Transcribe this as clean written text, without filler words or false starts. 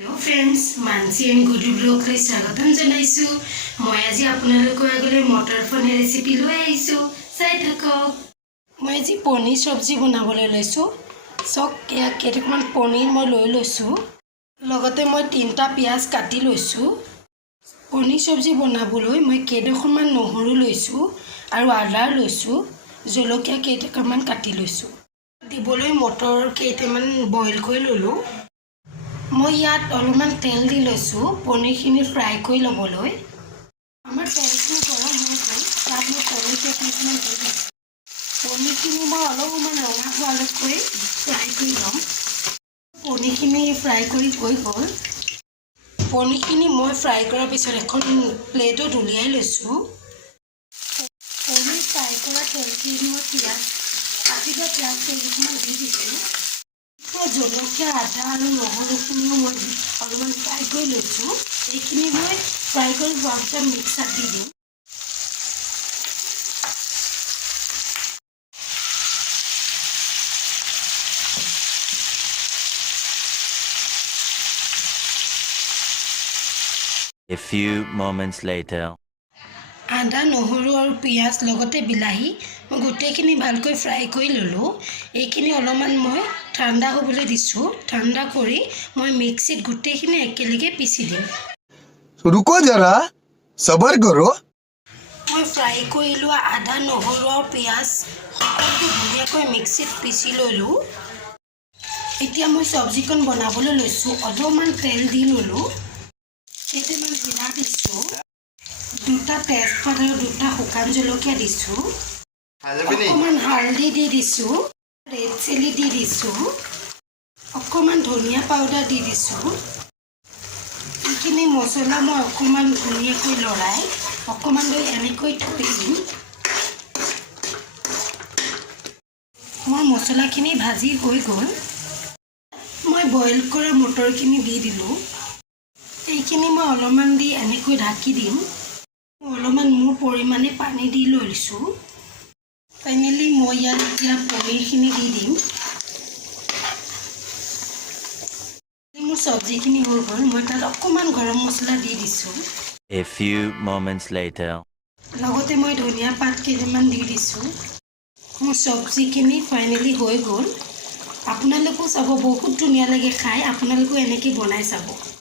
Hello friends, Mansi and Gudu Blog লৈ স্বাগতম জনাইছো। মই আজি আপোনালোকৰ আগলৈ মটৰ পনীৰ ৰেচিপি লৈ আহিছো। চাই থাকক। মই আজি পনীৰ সবজি বনাবলৈ লৈছো। সক কেইটামান পনীৰ মই লৈ লৈছো। লগতে মই 3টা পিয়াজ কাটি লৈছো। পনীৰ সবজি বনাবলৈ মই কেইটামান নহৰু লৈছো আৰু আদা লৈছো। জলকীয়া কেইটামান কাটি লৈছো। দিবলৈ মটৰ কেইটামান বইল কৰি ললো। মই ইয়াত অলপমান তেল দি লৈছো পনীৰখিনি ফ্ৰাই কৰি ল'বলৈ। আমাৰ তেলটো গৰম হৈ গ'ল, তাত মই পনীৰ কেইটামান দি দিছোঁ। পনীৰখিনি মই অলপমান ৰঙা হোৱালৈকে ফ্ৰাই কৰি ল'ম। পনীৰখিনি ফ্ৰাই কৰি হৈ গ'ল। পনীৰখিনি মই ফ্ৰাই কৰাৰ পিছত এখন প্লেটত উলিয়াই লৈছোঁ। পনীৰ ফ্ৰাই কৰা তেলখিনি মই কাটি লোৱা পিঁয়াজ কেইটামান দি দিছোঁ। জলকীয়া আদা আৰু নহৰুখিনিও মই অলপমান ফ্ৰাই কৰি লৈছোঁ। এইখিনি মই ফ্ৰাই কৰি হোৱাৰ পিছত মিক্সাৰত দি দিম। A few moments later. আদা নহৰু আৰু পিঁয়াজ লগতে বিলাহী মই গোটেইখিনি ভালকৈ ফ্ৰাই কৰি ল'লোঁ। এইখিনি অলপমান মই ঠাণ্ডা হ'বলৈ দিছোঁ। ঠাণ্ডা কৰি মই মিক্সিত গোটেইখিনি একেলগে পিচি দিম। रुको जरा सबर करो। মই ফ্ৰাই কৰি লোৱা আদা নহৰু আৰু পিঁয়াজ সকলোকে ধুনীয়াকৈ মিক্সিত পিচি ল'লোঁ। এতিয়া মই চব্জিখন বনাবলৈ লৈছোঁ। অলপমান তেল দি ল'লোঁ। কেইটামান জিৰা দিছোঁ। 2টা তেজপাত আৰু 2টা শুকান জলকীয়া দিছোঁ। অকণমান হালধি দি দিছোঁ। ৰেড চিলি দি দিছোঁ। অকণমান ধনিয়া পাউডাৰ দি দিছোঁ। এইখিনি মছলা মই অকণমান ধুনীয়াকৈ লৰাই অকণমান দেৰি এনেকৈ থৈ দিম। মোৰ মছলাখিনি ভাজি হৈ গ'ল। মই বইল কৰা মটৰখিনি দি দিলোঁ। এইখিনি মই অলপমান দি এনেকৈ ঢাকি দিম। অলপমান মোৰ পৰিমাণে পানী দি লৈছোঁ। ফাইনেলি মই ইয়াত এতিয়া পনীৰখিনি দি দিম। মোৰ চব্জিখিনি হৈ গ'ল। মই তাত অকণমান গৰম মছলা দি দিছোঁ। A few moments later. লগতে মই ধনিয়া পাত কেইটামান দি দিছোঁ। মোৰ চব্জিখিনি ফাইনেলি হৈ গ'ল। আপোনালোকেও চাব, বহুত ধুনীয়া লাগে খাই। আপোনালোকেও এনেকৈ বনাই চাব।